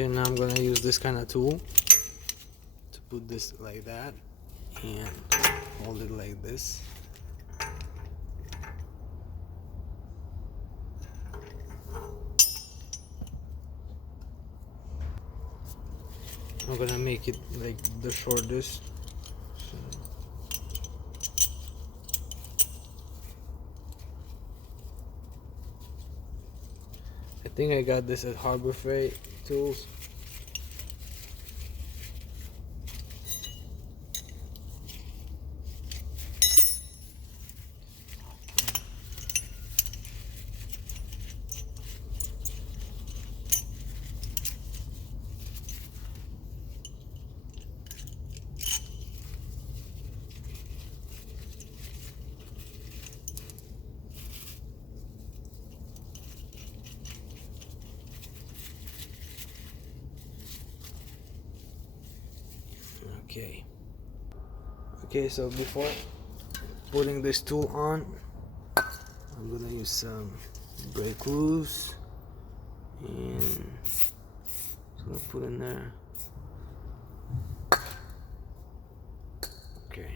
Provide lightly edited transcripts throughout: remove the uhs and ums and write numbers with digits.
Okay, now I'm gonna use this kind of tool to put this like that and hold it like this. I'm gonna make it like the shortest. I think I got this at Harbor Freight Tools. Okay, so before putting this tool on, I'm gonna use some brake loose and just gonna put in there. Okay.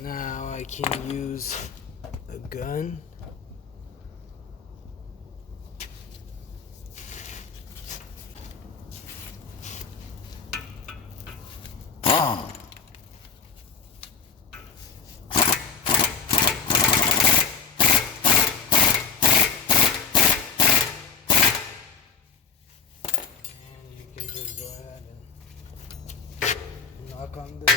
Now I can use a gun. And you can just go ahead and knock on this.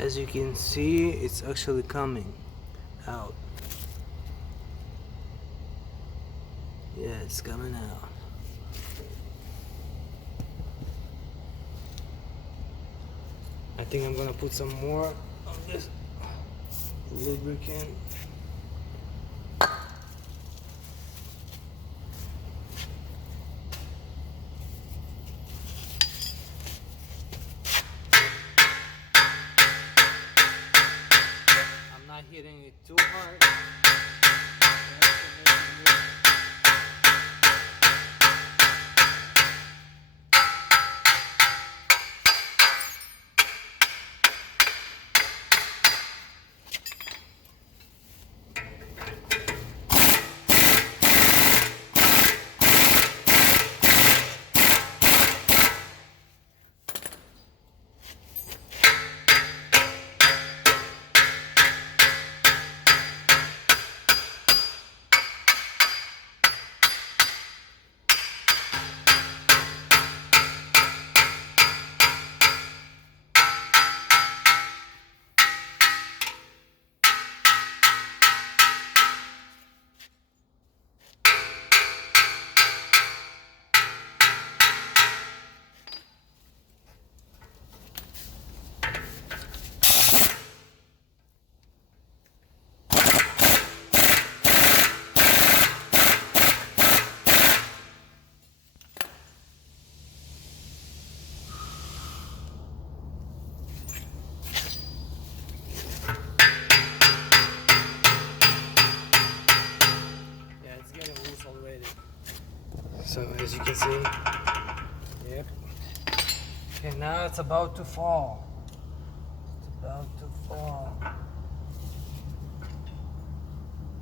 As you can see, it's actually coming out. Yeah, it's coming out. I think I'm gonna put some more of this lubricant. I'm not hitting it too hard. So as you can see, yep. Okay, now it's about to fall. It's about to fall.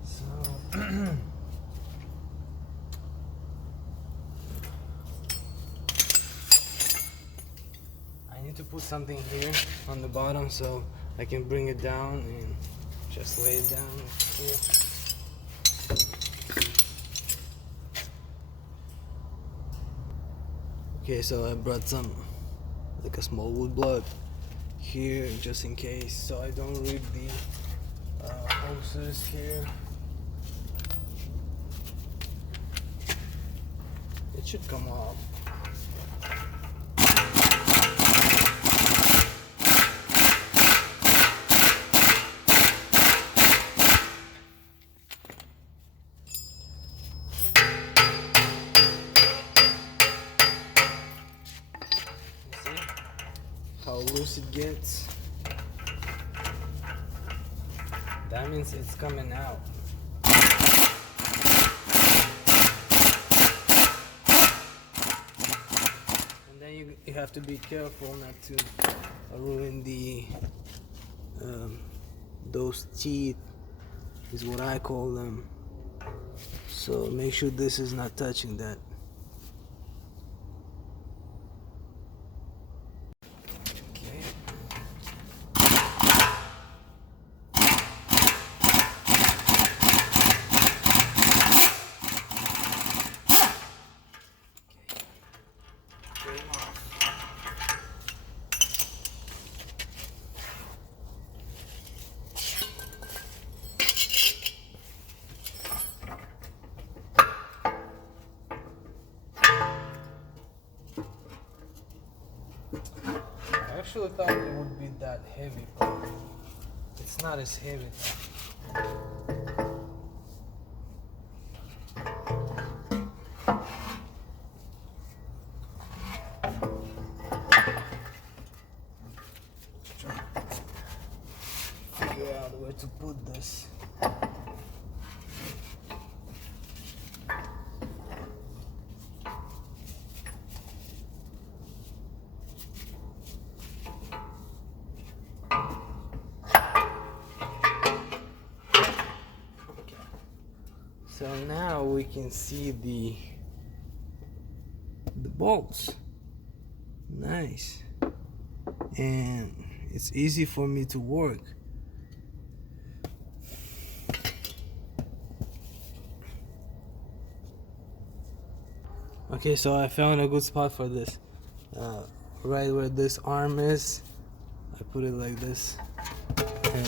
So I need to put something here on the bottom so I can bring it down and just lay it down here. Okay, so I brought some, like a small wood block here just in case, so I don't rip the hoses here. It should come off. How loose it gets. That means it's coming out. And then you have to be careful not to ruin the those teeth, is what I call them. So make sure this is not touching that. I actually thought it would be that heavy, but it's not as heavy. Figure out where to put this. So now we can see the bolts. Nice. And it's easy for me to work. Okay, so I found a good spot for this. Right where this arm is, I put it like this, and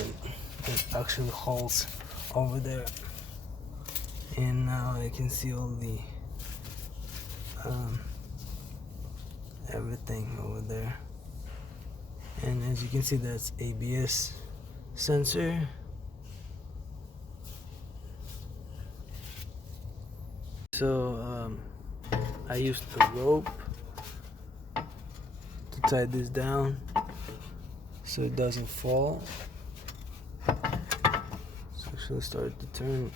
it actually holds over there. And now I can see all the everything over there. And as you can see, that's ABS sensor. So I used a rope to tie this down so it doesn't fall. So actually started to turn.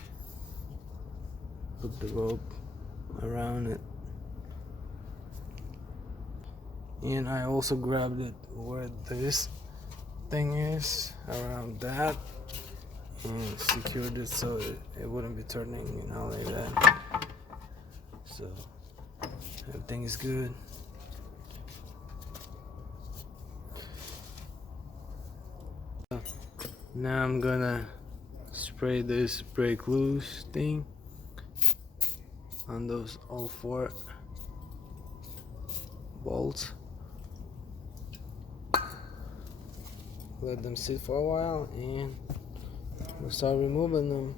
Put the rope around it, and I also grabbed it where this thing is, around that, and secured it so it wouldn't be turning, you know, like that. So everything is good. Now I'm gonna spray this brake loose thing on those all 4 bolts. Let them sit for a while and we'll start removing them.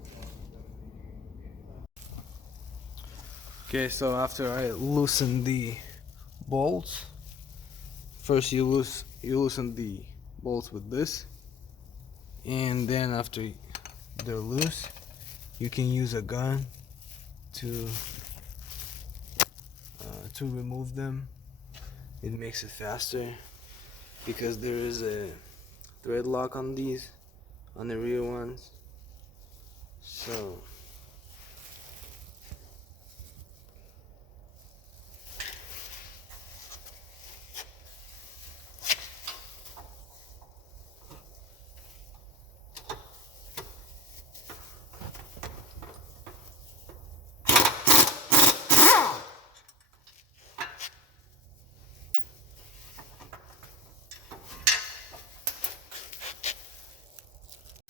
Okay, so after I loosen the bolts, first you loosen the bolts with this, and then after they're loose, you can use a gun to remove them. It makes it faster because there is a thread lock on these, on the rear ones. So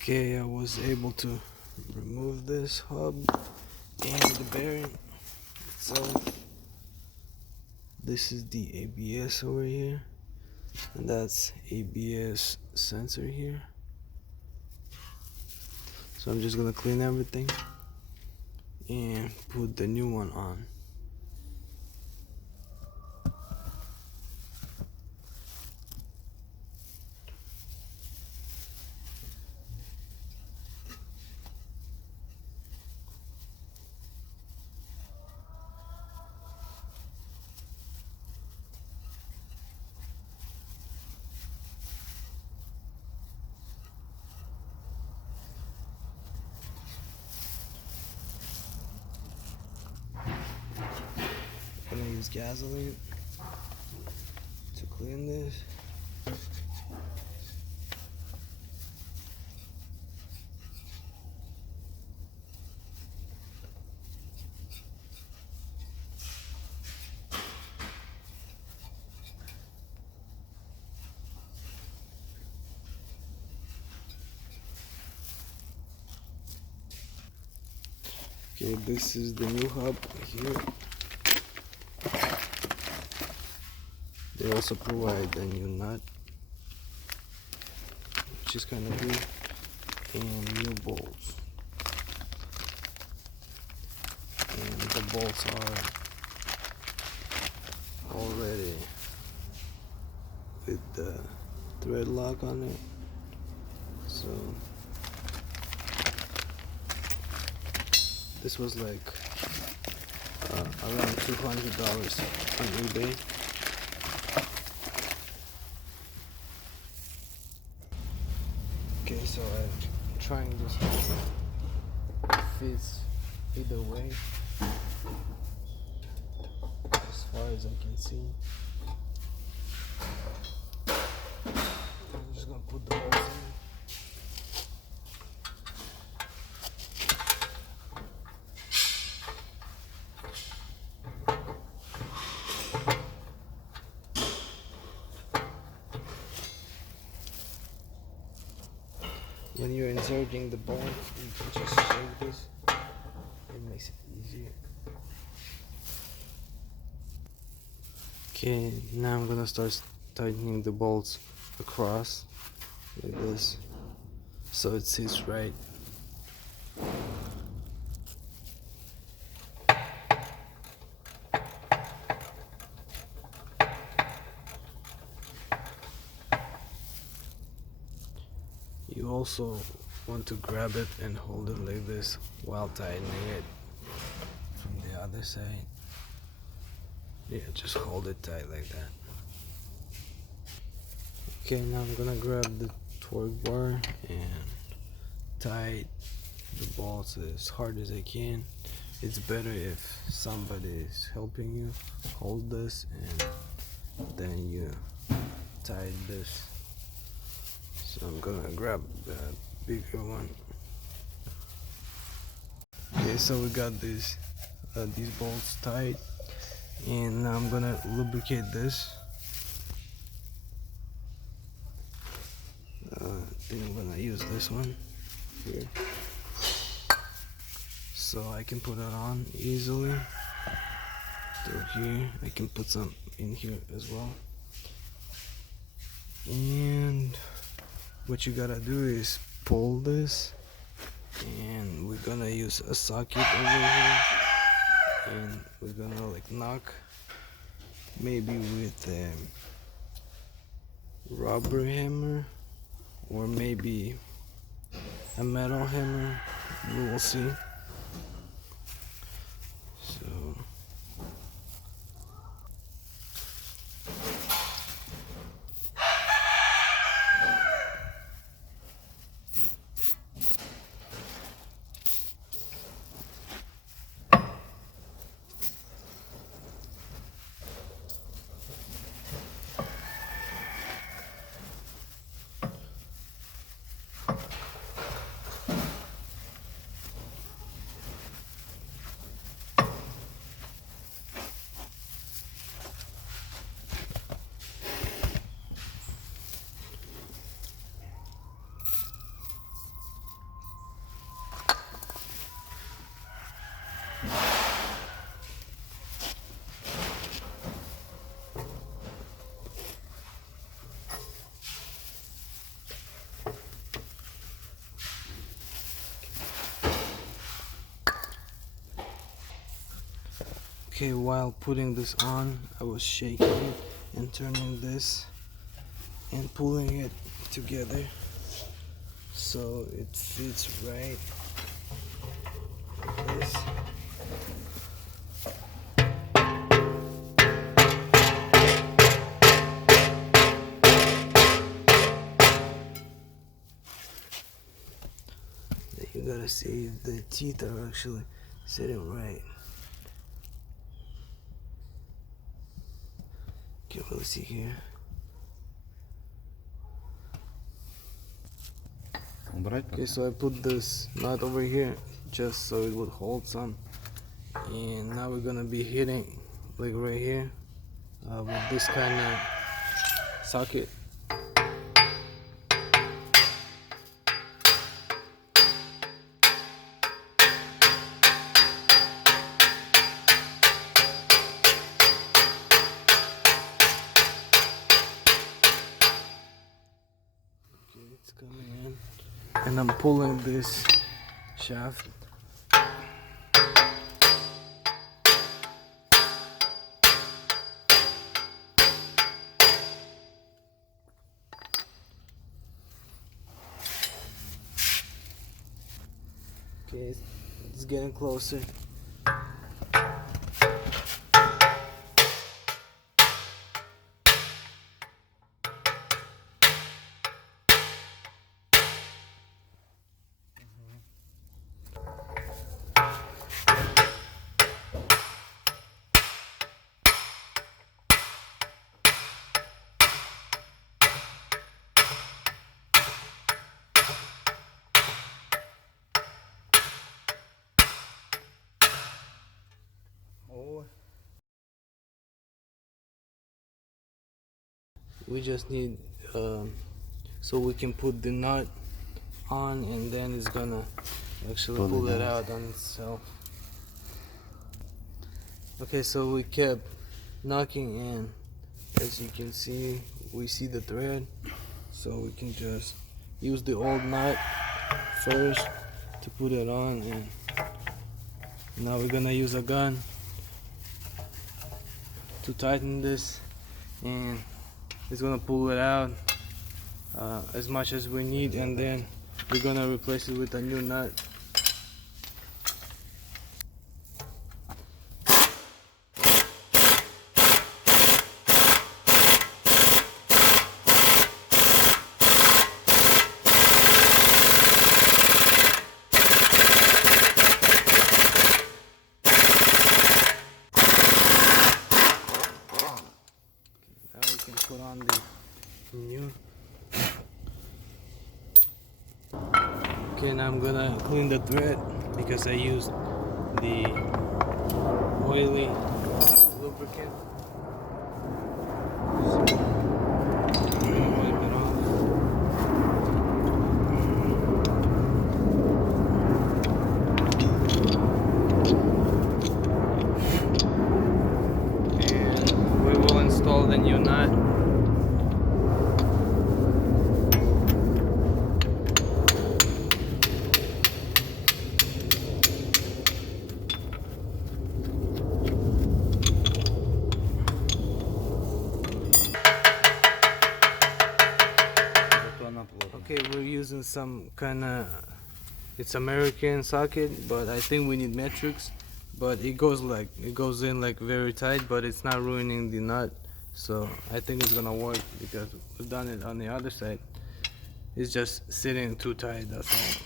Okay, I was able to remove this hub and the bearing itself. This is the ABS over here, and that's ABS sensor here. So I'm just gonna clean everything and put the new one on. I'm gonna use gasoline to clean this. Okay, this is the new hub here. They also provide a new nut, which is kind of good, and new bolts. And the bolts are already with the thread lock on it. So this was like around $200 on eBay. Okay, so I'm trying this one. It fits either way as far as I can see. I'm just gonna put the bolts in. When you're inserting the bolt, you can just shave this. It makes it easier. Okay, now I'm gonna start tightening the bolts across like this, so it sits right. You also want to grab it and hold it like this while tightening it from the other side. Yeah, just hold it tight like that. Okay, now I'm gonna grab the torque bar and tight the bolts as hard as I can. It's better if somebody is helping you hold this and then you tie this. So I'm gonna grab the bigger one. Okay, so we got these bolts tight, and now I'm gonna lubricate this. I think I'm gonna use this one here, so I can put it on easily through here. I can put some in here as well. And what you gotta do is pull this, and we're gonna use a socket over here, and we're gonna like knock, maybe with a rubber hammer or maybe a metal hammer. We will see. So Okay, while putting this on, I was shaking it and turning this and pulling it together so it fits right like this. Then you gotta see if the teeth are actually sitting right. Can't really see here. Okay, so I put this nut over here just so it would hold some, and now we're gonna be hitting like right here with this kind of socket. Okay, it's coming in, and I'm pulling this shaft. Okay, it's getting closer. We just need so we can put the nut on, and then it's gonna actually pull it out on itself. Okay, so we kept knocking, and as you can see, we see the thread, so we can just use the old nut first to put it on, and now we're gonna use a gun to tighten this, and it's gonna pull it out as much as we need, and then we're gonna replace it with a new nut. Now we can put on the new. Okay, now I'm gonna clean the thread because I used the oily lubricant. So, I'm gonna wipe it off. And we will install the new nut. Okay, we're using some kind of, it's American socket, but I think we need metrics. But it goes in like very tight, but it's not ruining the nut. So I think it's gonna work because we've done it on the other side. It's just sitting too tight, that's all.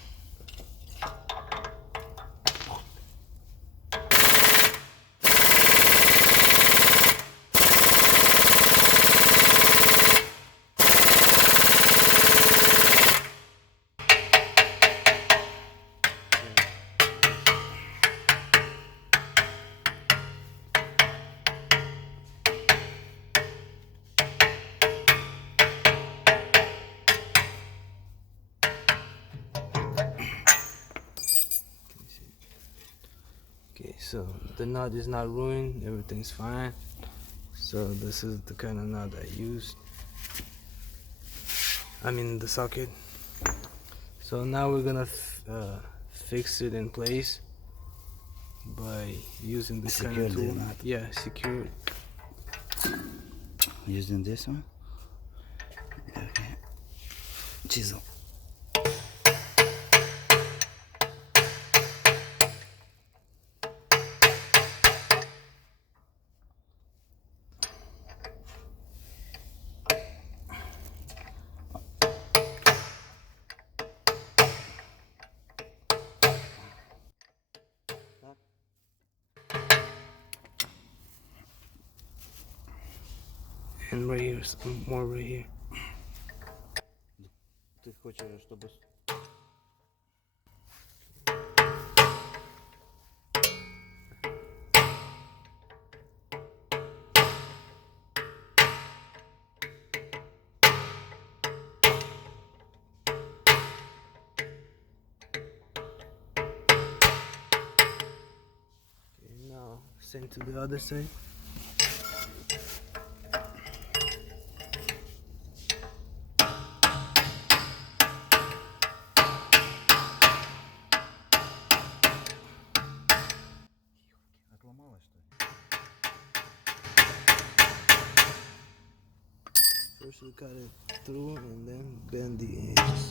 Okay, so the nut is not ruined, everything's fine. So this is the kind of nut I used. I mean the socket. So now we're gonna fix it in place by using this kind of tool. Yeah, secure it. Using this one? Okay. Chisel. And right here, some more right here. Ты хочешь, чтобы... Okay, now send to the other side. Отломалась, что ли? First we cut it through and then bend the edges.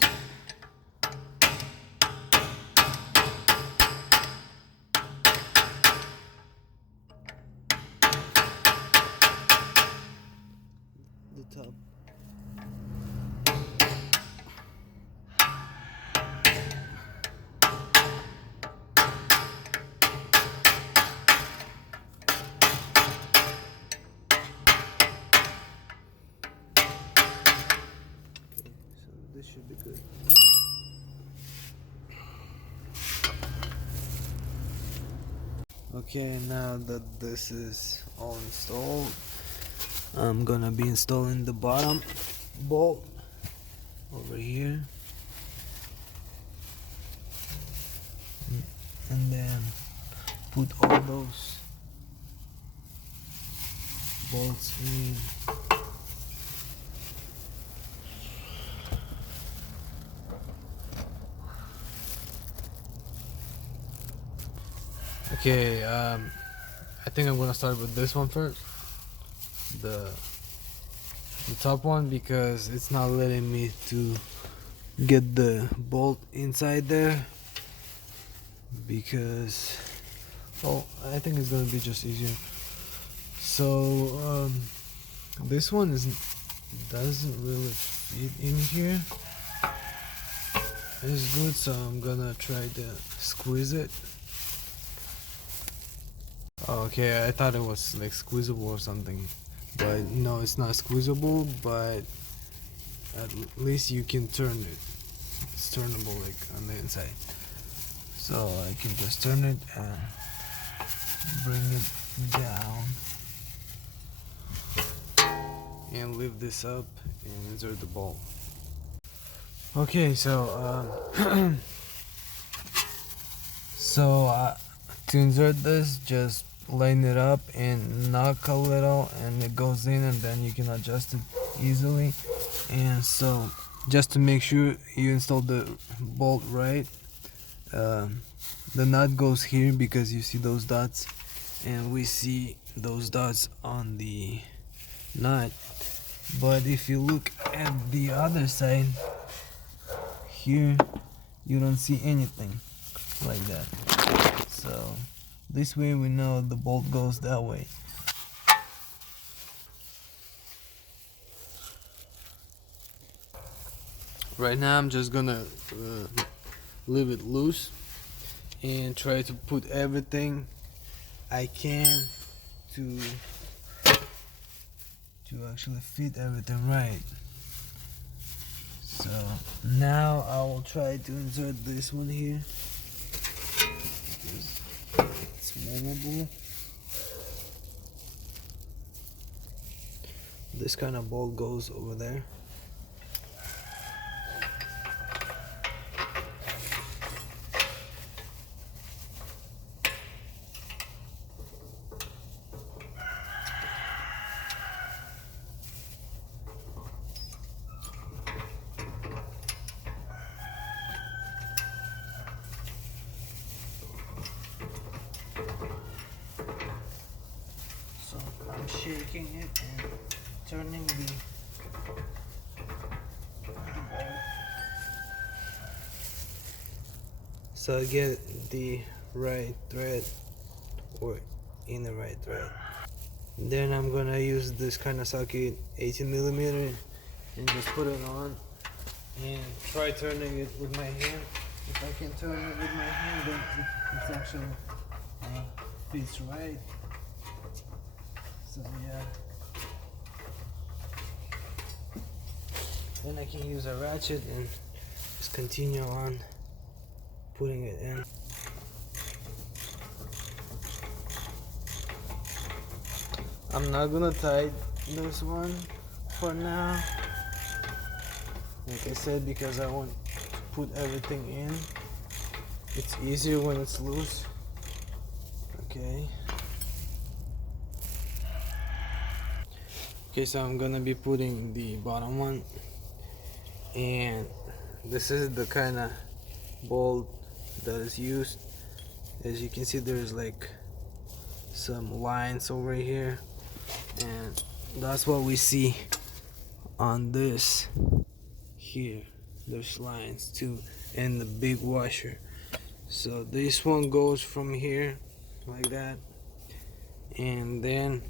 The top. Okay, so this should be good. Okay, now that this is all installed, I'm gonna be installing the bottom bolt over here, and then put all those bolts in. Okay, I think I'm gonna start with this one first, the top one, because it's not letting me to get the bolt inside there, because I think it's gonna be just easier. So this one doesn't really fit in here. It's good, so I'm gonna try to squeeze it. Okay, I thought it was like squeezable or something, but no, it's not squeezable, but at least you can turn it. It's turnable like on the inside, so I can just turn it and bring it down and lift this up and insert the bolt. Okay, so to insert this, just line it up and knock a little and it goes in, and then you can adjust it easily. And so just to make sure you install the bolt right, the nut goes here because you see those dots, and we see those dots on the nut. But if you look at the other side here, you don't see anything like that. So this way we know the bolt goes that way. Right now I'm just gonna leave it loose and try to put everything I can to actually fit everything right. So now I will try to insert this one here. It's movable. This kind of bolt goes over there. shaking it and turning the bolt so I get the right thread or in the right thread. Then I'm gonna use this kind of socket 18mm and just put it on and try turning it with my hand. If I can turn it with my hand, then it's actually fits right. So yeah. Then I can use a ratchet and just continue on putting it in. I'm not gonna tie this one for now, like I said, because I want to put everything in. It's easier when it's loose. Okay. Okay, so I'm gonna be putting the bottom one, and this is the kind of bolt that is used. As you can see, there's like some lines over here, and that's what we see on this here. There's lines too, and the big washer. So this one goes from here like that, and then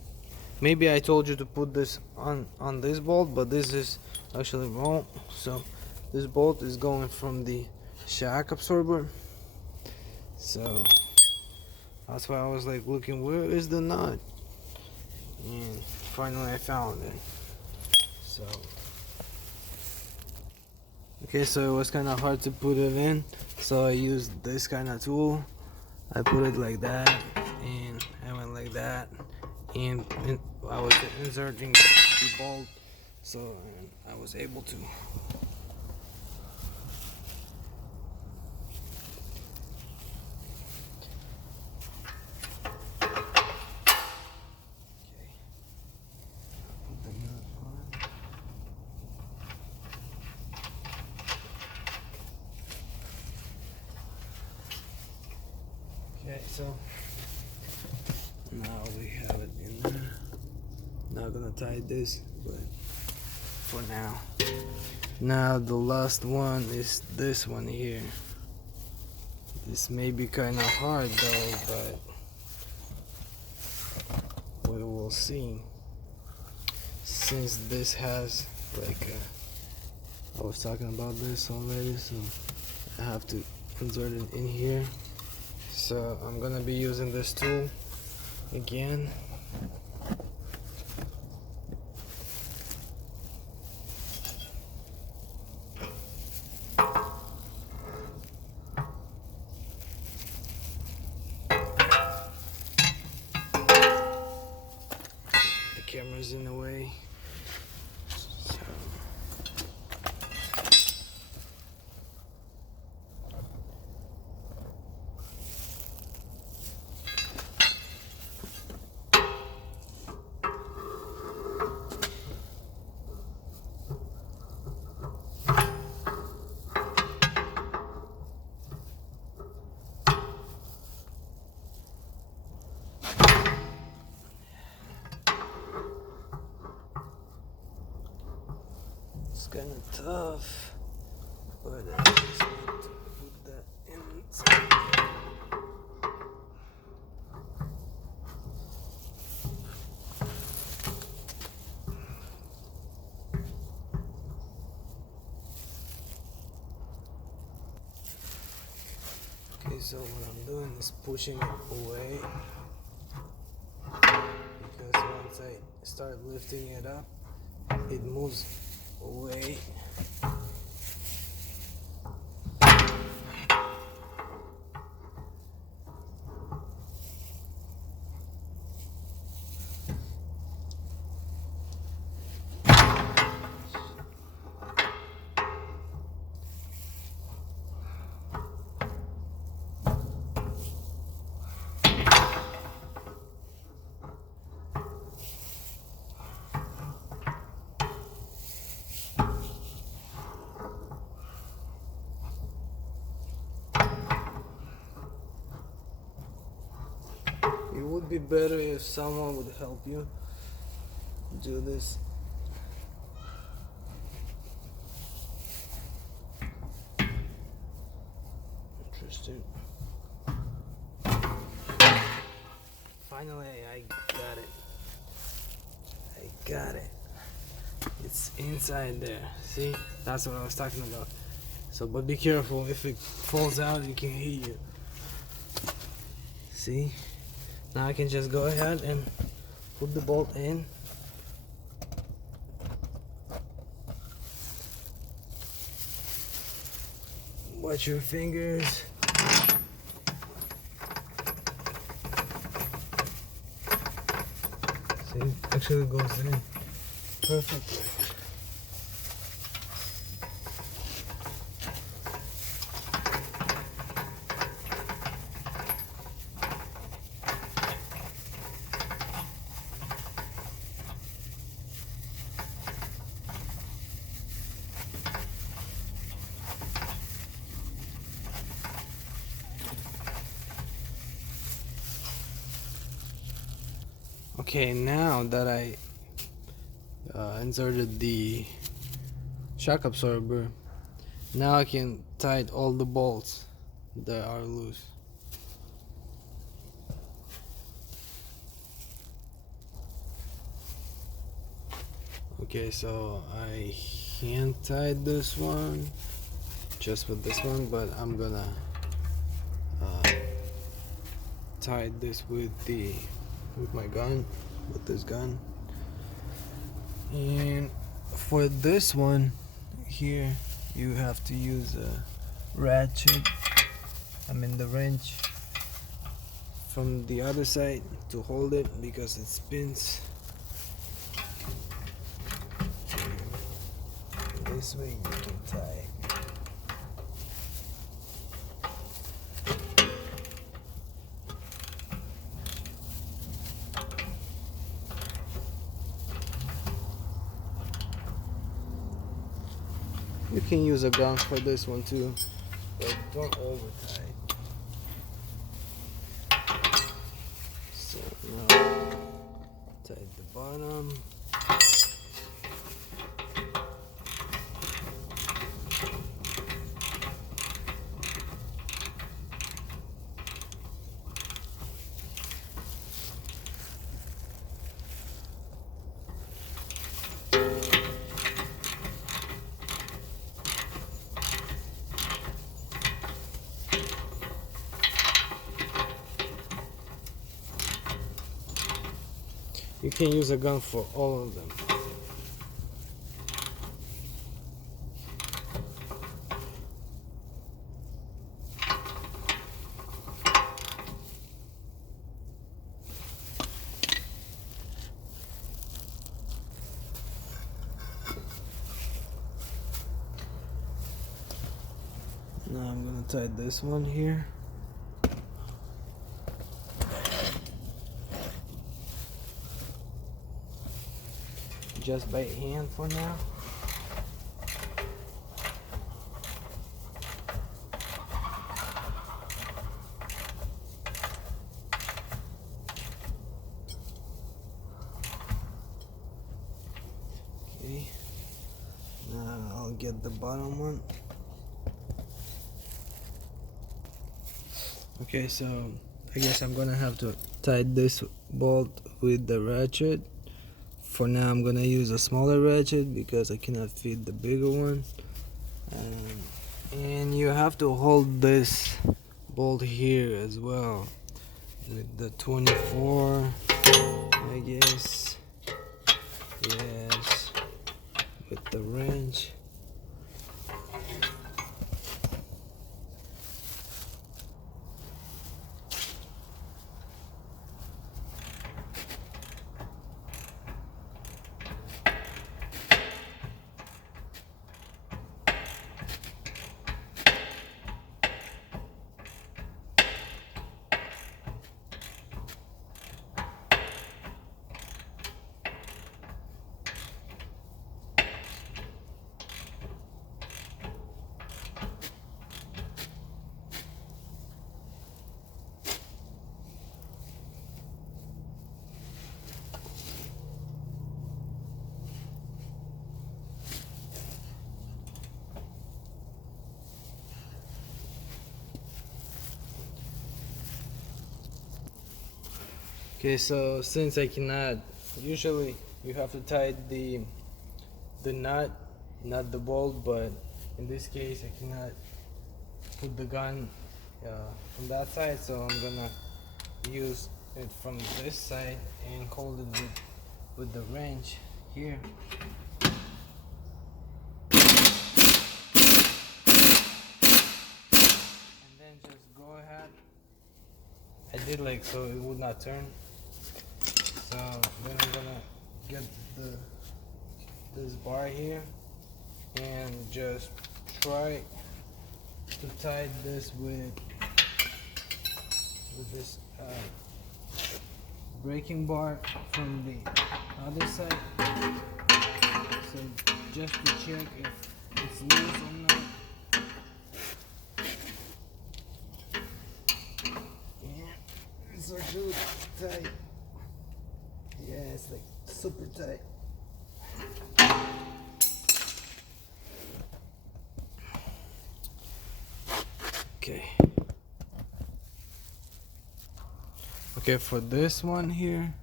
maybe I told you to put this on this bolt, but this is actually wrong. So this bolt is going from the shock absorber. So that's why I was like looking, where is the nut? And finally I found it. So okay, so it was kind of hard to put it in, so I used this kind of tool. I put it like that, and I went like that, and I was inserting the bolt, so I was able to. Okay, so now we have it in there. Not gonna tie this, but for now. Now the last one is this one here. This may be kind of hard though, but we will see. Since this has like I was talking about this already, so I have to insert it in here. So I'm gonna be using this tool again. The camera's in the way. So. It's kind of tough, but I just need to put that inside. Okay, so what I'm doing is pushing it away, because once I start lifting it up, it moves away. It would be better if someone would help you, do this. Interesting. Finally, I got it. I got it. It's inside there. See? That's what I was talking about. So, but be careful. If it falls out, it can hit you. See? Now I can just go ahead and put the bolt in. Watch your fingers. See, it actually goes in perfectly. Okay, now that I inserted the shock absorber, now I can tighten all the bolts that are loose. Okay, so I hand tied this one just with this one, but I'm gonna tie this with my gun, with this gun. And for this one here, you have to use a ratchet, the wrench from the other side to hold it because it spins. And this way you can tie it. You can use a gun for this one too, but don't over tie it. So now tie the bottom. You can use a gun for all of them. Now I'm gonna tie this one here. Just by hand for now. Okay. Now I'll get the bottom one. Okay, so I guess I'm gonna have to tie this bolt with the ratchet. For now I'm gonna use a smaller ratchet because I cannot fit the bigger one. And you have to hold this bolt here as well with the 24, I guess. Yes, with the wrench. Okay, so since I cannot, usually you have to tie the nut, not the bolt, but in this case I cannot put the gun from that side, so I'm gonna use it from this side and hold it with the wrench here. And then just go ahead. I did like so it would not turn. So then I'm gonna get this bar here and just try to tie this with this braking bar from the other side. So just to check if it's loose or not. Yeah, it's actually tight. Yeah, it's like super tight. Okay. Okay, for this one here,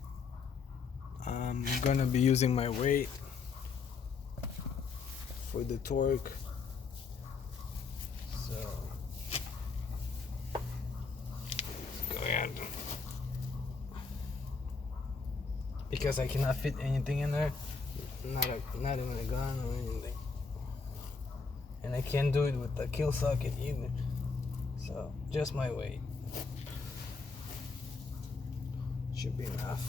I'm gonna be using my weight for the torque. So let's go ahead. Because I cannot fit anything in there, not even a gun or anything, and I can't do it with the kill socket either. So just my weight should be enough.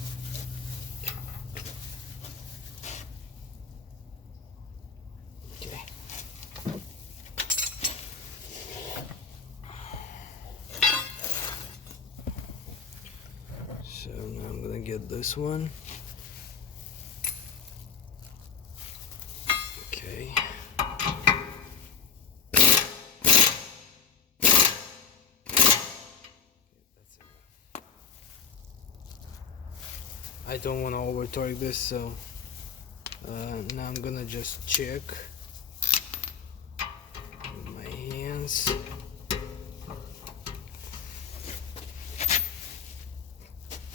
Okay. So now I'm gonna get this one. Okay. I don't want to over torque this, so now I'm gonna just check with my hands.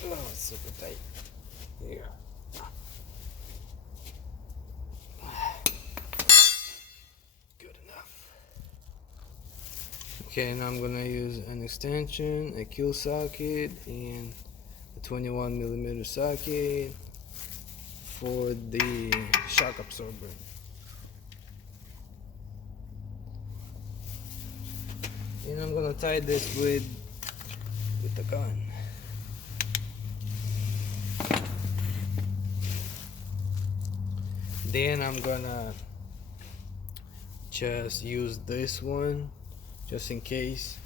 Oh, it's super tight. Yeah. Good enough. Okay, now I'm gonna use an extension, a kill socket, and a 21mm socket for the shock absorber. And I'm gonna tie this with the gun. Then I'm gonna just use this one just in case.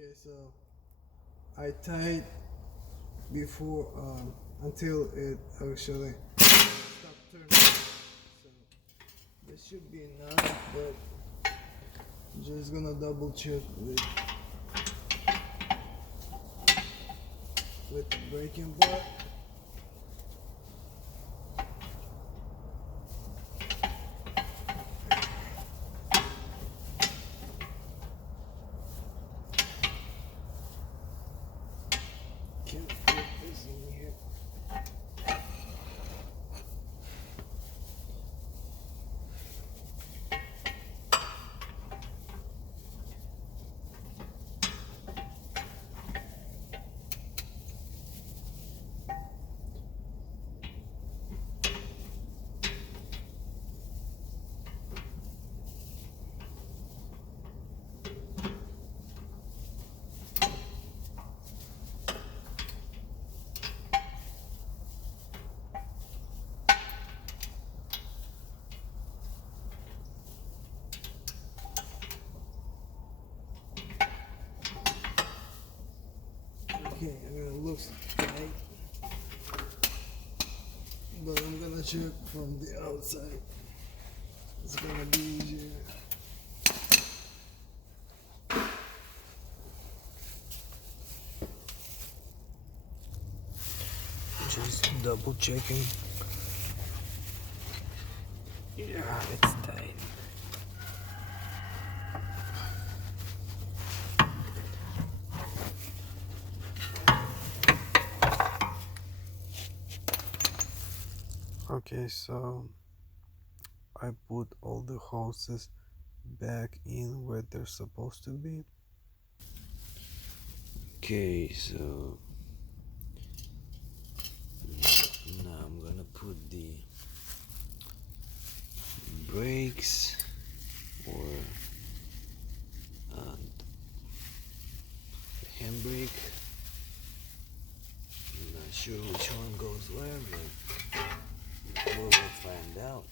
Okay, so I tied before until it actually stopped turning. So this should be enough, but I'm just gonna double check with the braking bar. Can't fit this in here. but I'm gonna check from the outside. It's gonna be easier. Just double checking. Yeah, it's tight. Okay, so I put all the hoses back in where they're supposed to be. Okay, so now I'm gonna put the brakes or the handbrake. I'm not sure which one goes where, but we will find out.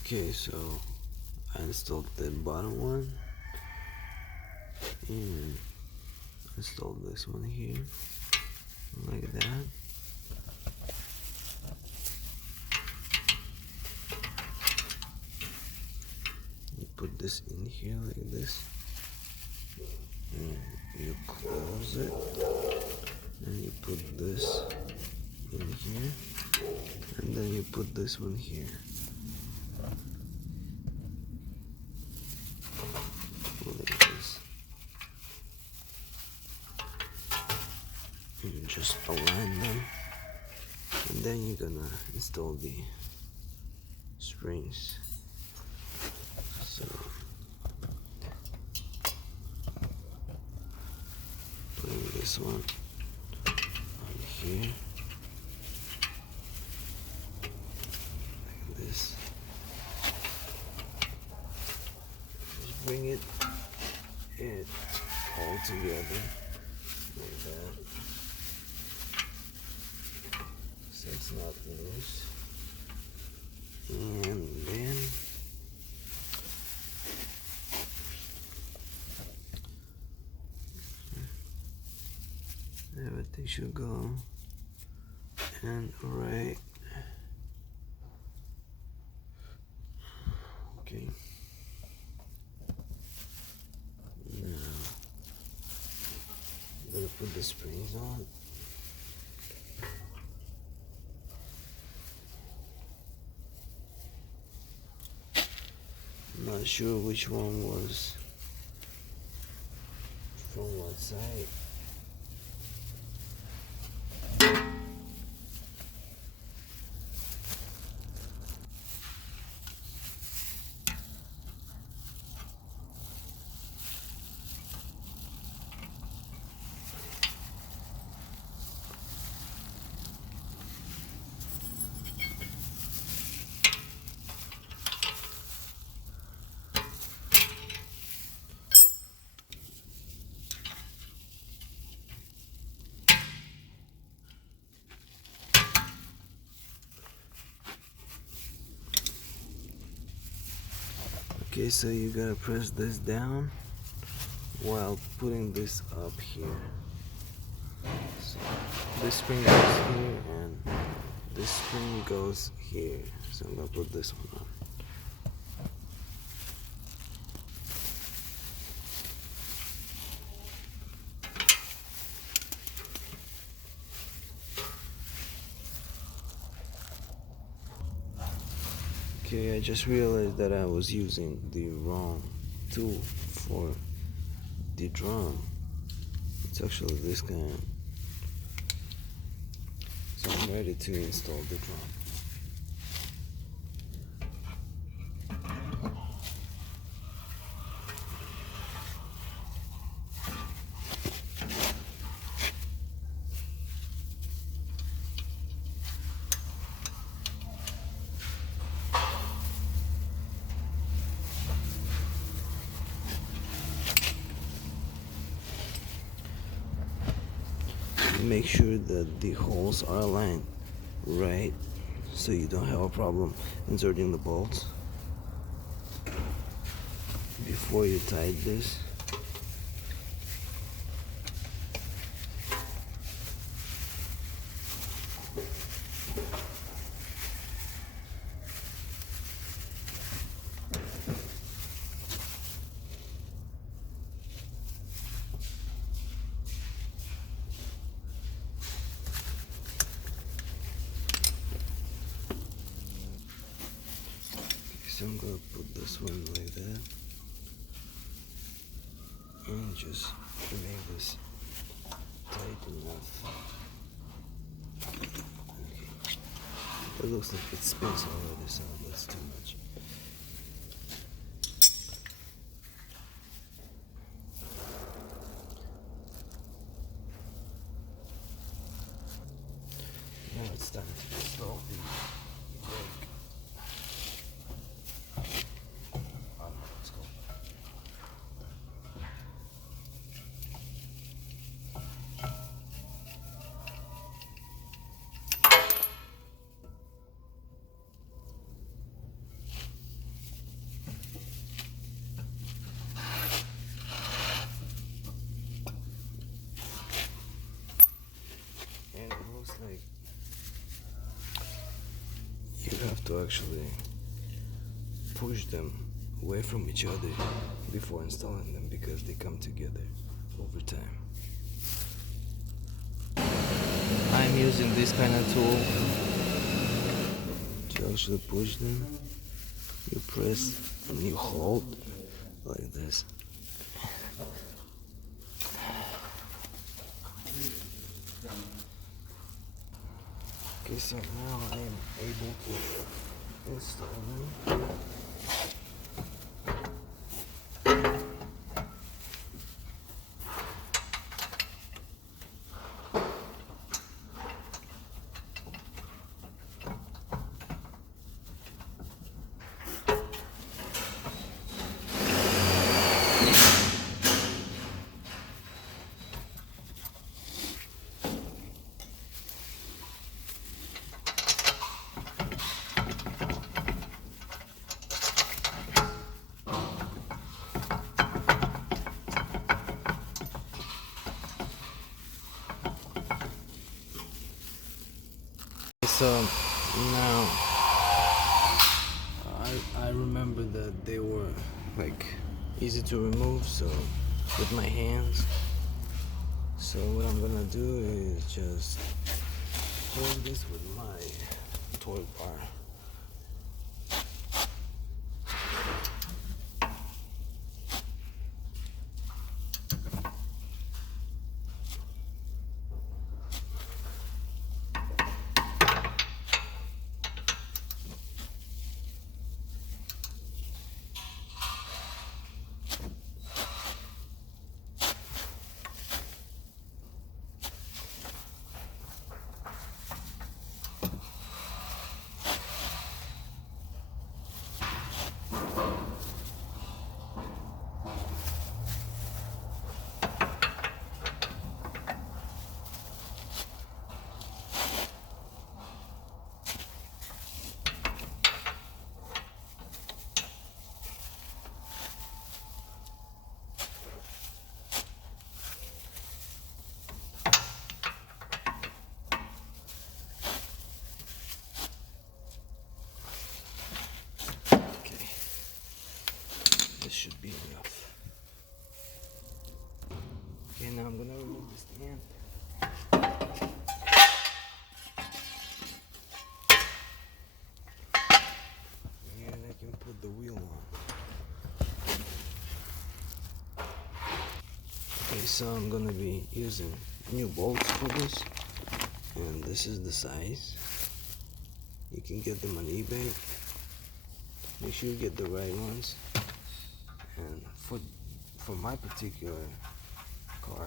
Okay, so I installed the bottom one and installed this one here like that. You put this in here like this and you close it and you put this in here and then you put this one here. Like this. You just align them and then you're gonna install the springs. So putting this one on here like this. Just bring it all together like that, so it's not loose. And then everything should go and right. Okay. Now I'm gonna put the springs on. I'm not sure which one was from what side. Okay, so you gotta press this down while putting this up here. So this spring goes here and this spring goes here. So I'm gonna put this one on. Okay, I just realized that I was using the wrong tool for the drum. It's actually this kind. So I'm ready to install the drum. make sure that the holes are aligned right so you don't have a problem inserting the bolts before you tighten this. So I'm gonna put this one like that and just make this tight enough. Okay. It looks like it spins already, so that's too much. Now it's time to install the brake. Let's go. And it looks like you have to actually push them away from each other before installing them because they come together over time. I'm using this kind of tool to actually push them. You press and you hold like this. Okay, so now I am able to install them. So now I remember that they were like easy to remove, so with my hands. So what I'm gonna do is just hold this with my toy bar. This should be enough. Okay, now I'm gonna remove the stand. And I can put the wheel on. Okay, so I'm gonna be using new bolts for this. And this is the size. You can get them on eBay. Make sure you get the right ones. And for my particular car,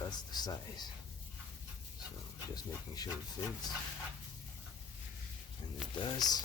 that's the size. So just making sure it fits. And it does.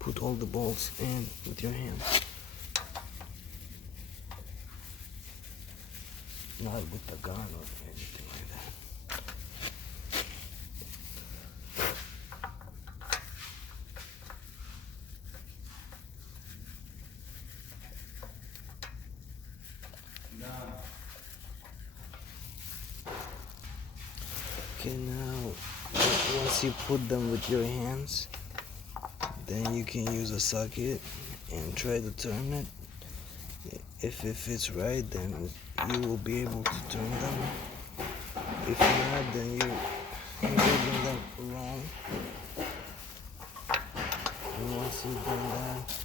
put all the bolts in with your hand, not with the gun or anything like that. Okay, now once you put them with your hands, then you can use a socket and try to turn it. If it fits right, then you will be able to turn them. If not, then you're holding them wrong. And once you've done that,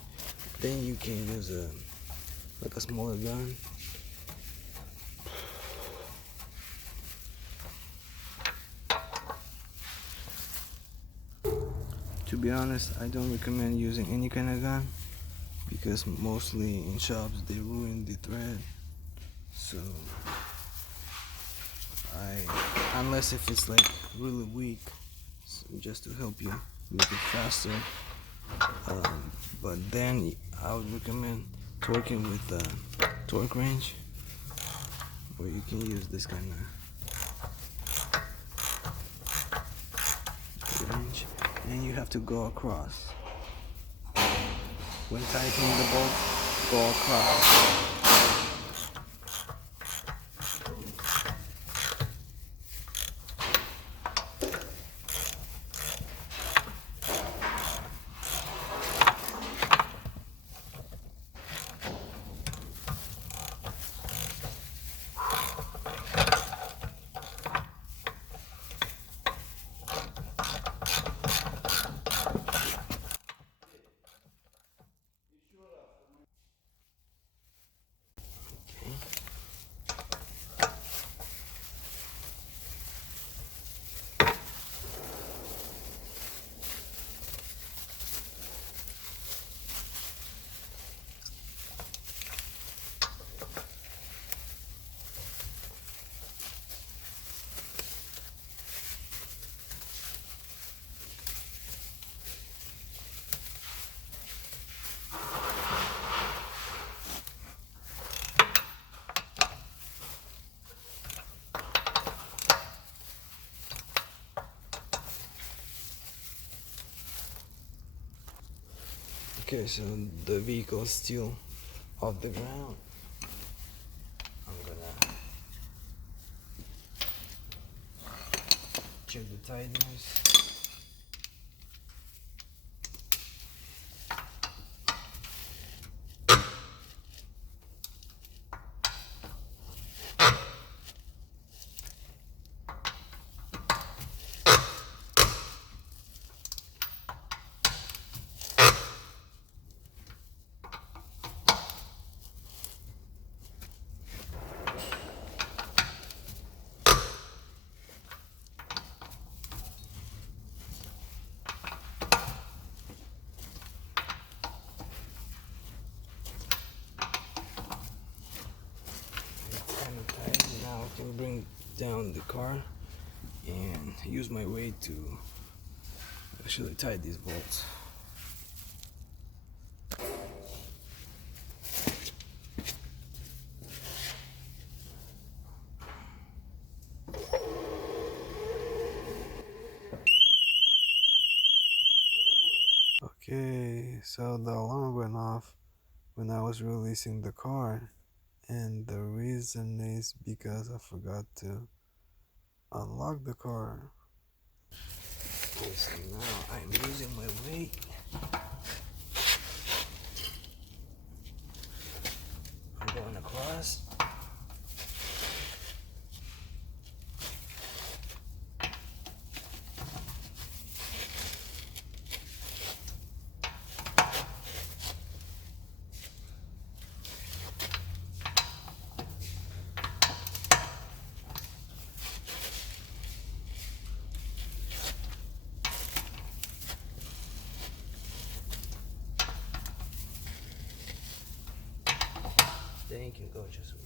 then you can use a smaller gun. To be honest, I don't recommend using any kind of gun because mostly in shops they ruin the thread. So unless if it's like really weak, so just to help you make it faster. But then I would recommend torquing with the torque wrench, or you can use this kind of wrench, and you have to go across. When tightening the bolt, go across. Okay, so the vehicle is still off the ground. I'm gonna check the tires. Now I can bring down the car and use my weight to actually tie these bolts. Okay, so the alarm went off when I was releasing the car, and the reason is because I forgot to unlock the car. Okay, so now I'm using my weight. I'm going across. Then you can go just around.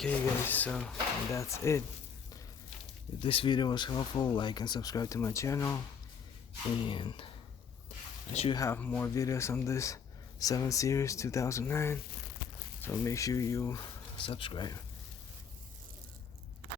Okay guys, so that's it. If this video was helpful, like and subscribe to my channel, and I should have more videos on this 7 Series 2009, so make sure you subscribe.